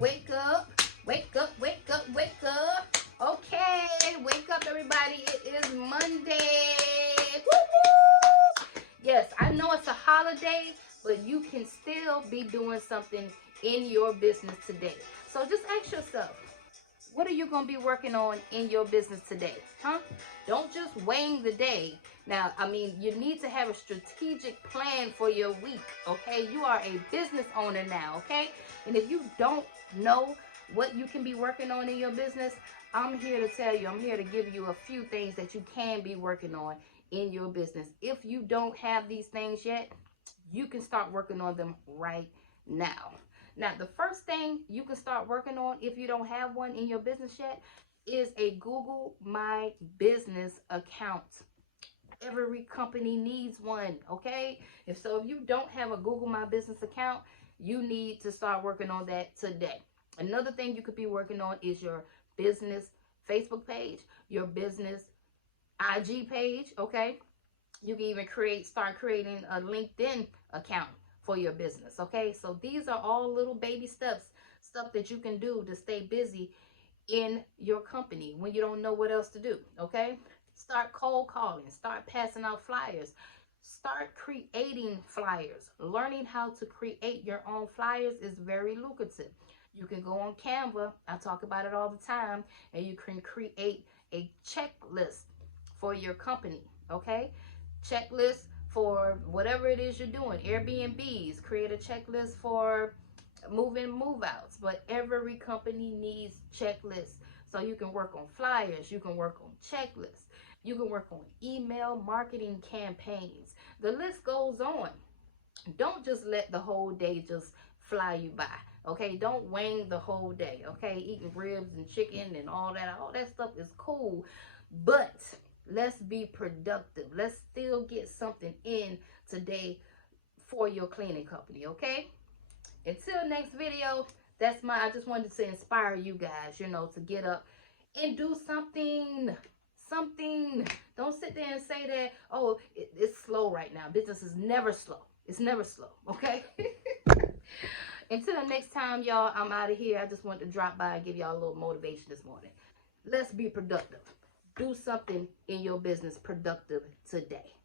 Wake up, wake up, wake up, wake up. Okay, wake up, everybody. It is Monday. Woo-hoo! Yes, I know it's a holiday, but you can still be doing something in your business today. So just ask yourself, what are you going to be working on in your business today? Huh? Don't just wing the day. Now, I mean, you need to have a strategic plan for your week, okay? You are a business owner now, okay? And if you don't know what you can be working on in your business, I'm here to tell you, I'm here to give you a few things that you can be working on in your business. If you don't have these things yet, you can start working on them right now. Now, the first thing you can start working on if you don't have one in your business yet is a Google My Business account. Every company needs one, okay? If you don't have a Google My Business account, you need to start working on that today. Another thing you could be working on is your business Facebook page, your business IG page, okay? You can even start creating a LinkedIn account for your business, okay? So these are all little baby steps, stuff that you can do to stay busy in your company when you don't know what else to do, okay? Start cold calling, start passing out flyers, start creating flyers. Learning how to create your own flyers is very lucrative. You can go on Canva, I talk about it all the time, and you can create a checklist for your company, okay? Checklist for whatever it is you're doing. Airbnbs, create a checklist for move outs, but every company needs checklists. So you can work on flyers, you can work on checklists, you can work on email marketing campaigns. The list goes on. Don't just let the whole day just fly you by, okay? Don't wing the whole day, okay? Eating ribs and chicken and all that stuff is cool, but let's be productive. Let's still get something in today for your cleaning company, okay? Until next video, I just wanted to inspire you guys, to get up and do something. Don't sit there and say that, oh, it's slow right now. Business is never slow. It's never slow, okay? Until next time, y'all, I'm out of here. I just wanted to drop by and give y'all a little motivation this morning. Let's be productive. Do something in your business productive today.